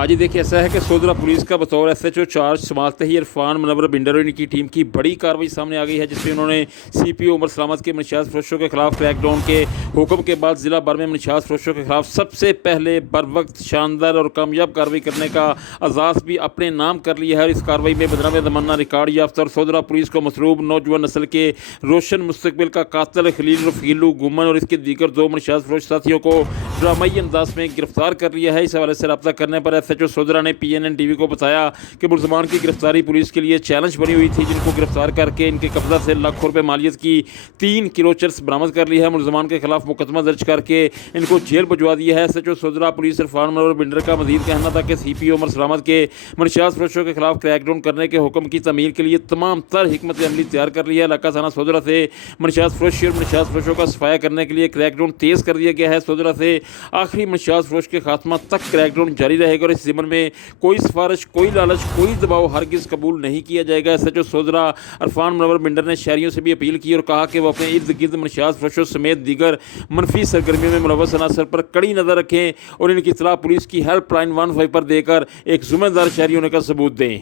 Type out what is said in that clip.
हाँ जी, देखिए ऐसा है कि सोदरा पुलिस का बतौर एसएचओ चार्ज संभालते ही इरफान मुनव्वर बिंडर और इनकी टीम की बड़ी कार्रवाई सामने आ गई है, जिसमें उन्होंने सीपीओ उमर सलामत के मनशात फरोशों के खिलाफ क्रैकडाउन के हुक्म के बाद जिला भर में मनशात फरोशों के खिलाफ सबसे पहले बर वक्त शानदार और कामयाब कार्रवाई करने का आज़ाज़ भी अपने नाम कर लिया है। और इस कार्रवाई में बदनाम ज़माना रिकॉर्ड याफ्ता और सोदरा पुलिस को मसरूब नौजवान नस्ल के रोशन मुस्तकबिल का कातिल खलील रफीलू गुमन और इसके दीगर दो मनशात फरोश साथियों को ड्रामाई अंदाज में गिरफ्तार कर लिया है। इस हवाले से रब्ता करने पर एसएचओ सोदरा ने पीएनएन टीवी को बताया कि मुलजमान की गिरफ्तारी पुलिस के लिए चैलेंज बनी हुई थी, जिनको गिरफ्तार करके इनके कब्जा से लाखों रुपए मालियत की 3 किलो चरस बरामद कर लिया है। मुलजमान के खिलाफ मुकदमा दर्ज करके इनको जेल भिजवा दिया है। एसएचओ सोदरा पुलिस इरफान मुनव्वर बिंडर का मजीद कहना था कि सीपीओ उमर सलामत के मनशात फरोशों के खिलाफ क्रैकडाउन करने के हुक्म की तमील के लिए तमाम तर हिकमत अमली तैयार कर लिया है। इलाका थाना सोदरा से मनशात फरोशी और मनशात फरोशों का सफाया करने के लिए क्रैकडाउन तेज़ कर दिया गया है। सोदरा से आखिरी मनशात फरोश के खात्मा तक क्रैकडाउन जारी रहेगा और इस ज़िम्मन में कोई सिफारिश, कोई लालच, कोई दबाव हरगिज़ कबूल नहीं किया जाएगा। एसएचओ सोदरा इरफान मुनव्वर बिंडर ने शहरियों से भी अपील की और कहा कि वो अपने इर्द गिर्द मनशात फरोशों समेत दीगर मनफी सरगर्मियों में मुलव्वस अनासर पर कड़ी नज़र रखें और इनकी इत्तला पुलिस की हेल्प लाइन 15 पर देकर एक जिम्मेदार शहरी होने का सबूत दें।